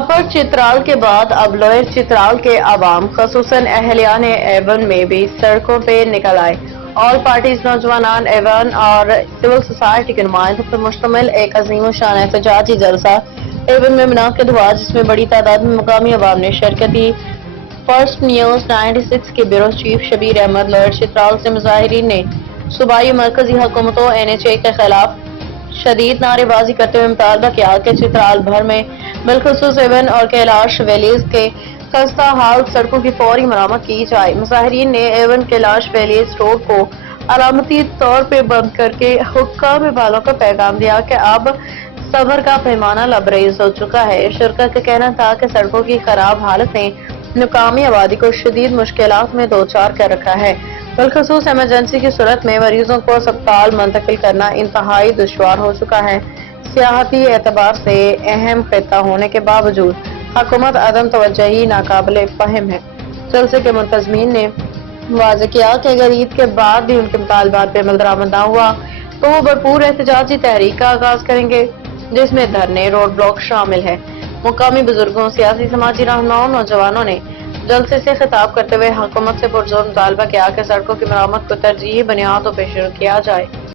अपर चित्राल के बाद अब लोअर चित्राल के अवाम खसूसन अहलियान एवन में भी सड़कों पे निकल आए। ऑल पार्टीज नौजवान एवन और सिविल सोसाइटी के नुमाइंदों पर मुश्तमिल एक अजीम शान एहतजाजी जलसा एवन में मुनाकिद हुआ, जिसमें बड़ी तादाद में मुकामी अवाम ने शिरकत की। फर्स्ट न्यूज 96 के bureau chief Shabir Ahmad lower Chitral से मुजाहिरीन ने सूबाई मरकजी हुकूमतों NHA के खिलाफ शदीद नारेबाजी करते हुए मुतालबा किया कि चित्राल भर में बिलखुसूस एवन और कैलाश वैलीज के खस्ता हाल सड़कों की फौरी मरम्मत की जाए। मुजाहिरीन ने एवन कैलाश वैलीज रोड को अलामती तौर पर बंद करके हुक्काम वालों को पैगाम दिया कि अब सबर का पैमाना लबरेज हो चुका है। शिरकत का कहना था कि सड़कों की खराब हालत ने मुकामी आबादी को शदीद मुश्किलात में दो चार कर रखा है। बिलखसूस इमरजेंसी की सूरत में मरीजों को अस्पताल मुंतकिल करना इंतहाई दुश्वार हो चुका है। सियाहती एतबार से अहम खित्ता होने के बावजूद हुकूमत अदम तवज्जुही नाकाबिले फहम है। जलसे के मुंतजमीन ने वाज़ेह किया कि अगर ईद के बाद भी उनके मुतालबात पे अमल दरामद न हुआ तो वो भरपूर एहतजाजी तहरीक का आगाज करेंगे, जिसमें धरने रोड ब्लॉक शामिल है। मुकामी बुजुर्गों, सियासी समाजी रहनुमाओं, नौजवानों ने जलसे से खिताब करते हुए हुकूमत से पुरजोर मुतालबा किया कि सड़कों की मरम्मत को तरजीही बुनियादों पर शुरू किया जाए।